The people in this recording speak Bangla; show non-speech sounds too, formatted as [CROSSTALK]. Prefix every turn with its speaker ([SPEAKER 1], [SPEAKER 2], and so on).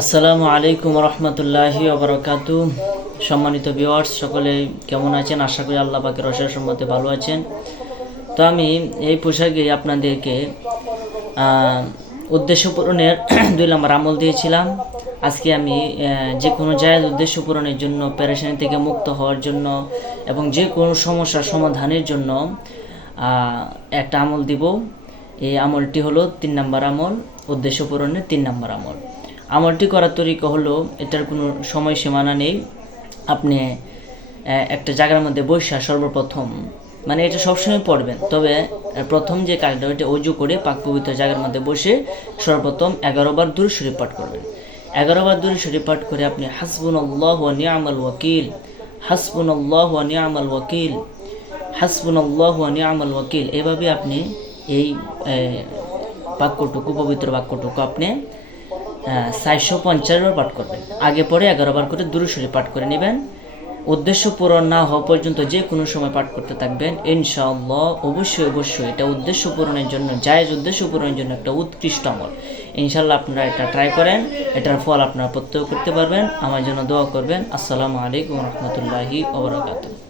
[SPEAKER 1] আসসালামু আলাইকুম রহমতুল্লাহি ওবরাকাত সম্মানিত ভিউয়ার্স সকলে কেমন আছেন? আশা করি আল্লাহ পাকের অশেষ সম্মতে ভালো আছেন। তো আমি এই পোশাকে আপনাদেরকে উদ্দেশ্য পূরণের [CLEARS THROAT] দুই নম্বর আমল দিয়েছিলাম। আজকে আমি যে কোনো জায়গায় উদ্দেশ্য পূরণের জন্য প্যারেশানি থেকে মুক্ত হওয়ার জন্য এবং যে কোনো সমস্যার সমাধানের জন্য একটা আমল দিব। এই আমলটি হলো তিন নম্বর আমল, উদ্দেশ্য পূরণের তিন নম্বর আমল। আমলটি করার তরিকা হলো, এটার কোনো সময় সীমানা নেই। আপনি একটা জায়গার মধ্যে বৈশা সর্বপ্রথম মানে এটা সবসময় পড়বেন। তবে প্রথম যে কাজটা, ওইটা অজু করে পাক পবিত্র জায়গার মধ্যে বসে সর্বপ্রথম এগারো বার দূর শরীফ পাঠ করবেন। এগারো বার দূর শরীফ পাঠ করে আপনি হাসবুন আল্লাহ নিয়ামাল ওয়াকিল হাসবুন আল্লাহ নিয়ামাল ওয়াকিল হাসবুন আল্লাহ নিয়ামাল ওয়াকিল। এভাবে আপনি এই বাক্যটুকু পবিত্র বাক্যটুকু আপনি চারশো পঞ্চাশ বার পাঠ করবেন। আগে পরে এগারো বার করে দুরুশরী পাঠ করে নেবেন। উদ্দেশ্য পূরণ না হওয়া পর্যন্ত যে কোনো সময় পাঠ করতে থাকবেন। ইনশাআল্লাহ, অবশ্যই অবশ্যই এটা উদ্দেশ্য পূরণের জন্য, জায়েজ উদ্দেশ্য পূরণের জন্য একটা উৎকৃষ্ট আমল। ইনশাল্লাহ আপনারা এটা ট্রাই করেন, এটার ফল আপনারা প্রত্যয় করতে পারবেন। আমার জন্য দোয়া করবেন। আসসালামু আলাইকুম রহমতুল্লাহি ওবরাকাতুহ